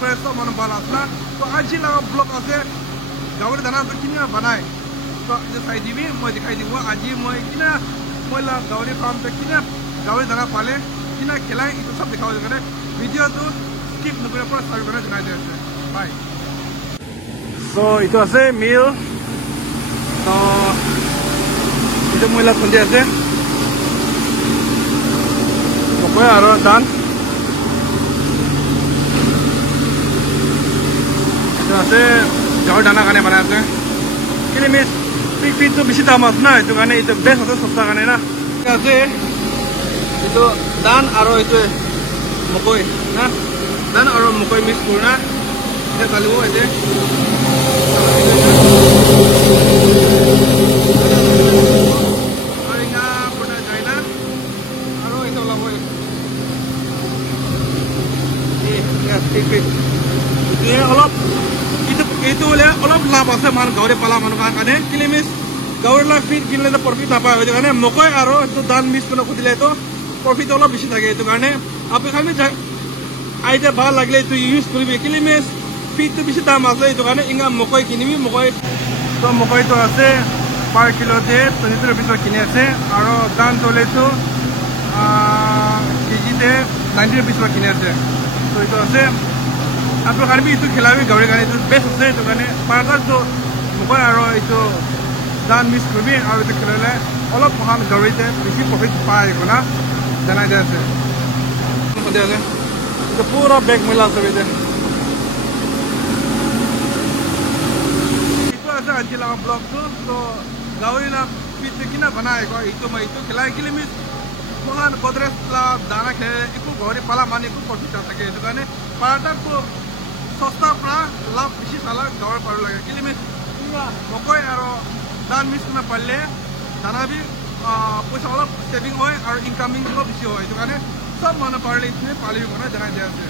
কৰে সব মানুহ ভাল আছে তো আজি লগা ব্লগ আছে গাঁৱৰ দানাটো কিনা বনায় তো চাই দিবি মই দেখাই দিব আজি মই কিনা মই গাঁৱৰ ফাৰ্মতে কিনা গাঁৱৰ দানা পালে কিনা খেলাই এইটো সব দেখাব কাৰণে ভিডিঅ'টো স্কিপ নকৰাৰ পৰা চাই কাৰণে জনাই দি আছে বাই তো এইটো আছে মিল তো এইটো মহিলা খুন্দি আছে মকই আৰু ধান এইটো আছে গাঁৱৰ দানা কাৰণে বনাই আছে কিন্তু মিছ পিকটো বেছি দাম আছে না এইটো কাৰণে এইটো বেষ্ট আছে সস্তা কাৰণে না আছে এইটো ধান আৰু এইটো মকই না ধান আৰু মকই মিক্স কৰোঁ না এতিয়া চালিব এতিয়া অলপ এইটো হ'লে অলপ লাভ আছে মানুহ গাঁৱৰে পালা মানুহ কাৰণে কিলে মিছ গাঁৱৰ লাভ ফিট কিনিলে প্ৰফিট নাপায় সেইটো কাৰণে মকই আৰু এইটো ধান মিক্স কৰি খুদিলে এইটো প্ৰফিট অলপ বেছি থাকে এইটো কাৰণে আপুনি খালি আইডিয়া ভাল লাগিলে এইটো ইউজ কৰিবি কিলে মিছ ফিটটো বেছি দাম আছে এইটো কাৰণে ইঙা মকই কিনিবি মকই তো মকইটো আছে পাৰ কিলোতে 22 rupees কিনি আছে আৰু ধান তলেটো কেজিতে 90 rupees কিনি আছে তো এইটো আছে আপোনাৰ কাৰণে এইটো খেলাবি গাঁৱৰ কাৰণে এইটো বেষ্ট আছে এইটো কাৰণে পাৰটাৰটো মকই আৰু এইটো ধান মিক্স কৰিবি আৰু এইটো খেলালে অলপ মহান গাঁৱৰীতে বেছি প্ৰফিট পায় আহিব না জনাই দিয়া আছে এইটো পুৰা বেগ মহিলা আছে এইটো আছে আজি লগা ব্লগটো তো গাঁৱৰী না পিঠে কিনা বনাই এইটো মই এইটো খেলাই কিলে মিছ মহান গদৰেজ দানা খেলে একো ঘৰে পালা মানে একো প্ৰফিট নাথাকে সেইটো কাৰণে পাৰটাৰটো সস্তাৰ পৰা লাভ বেছি চালা গাঁৱৰ পাৰ লাগে কিলে মিছ মকই আৰু ধান মিক্স কৰি পাৰিলে দানা বি পইচা অলপ ছেভিং হয় আৰু ইনকামিং অলপ বেছি হয় সেইটো কাৰণে সব মানুহ পাৰিলে এইখিনি পালিব কাৰণে জনাই দিয়া আছে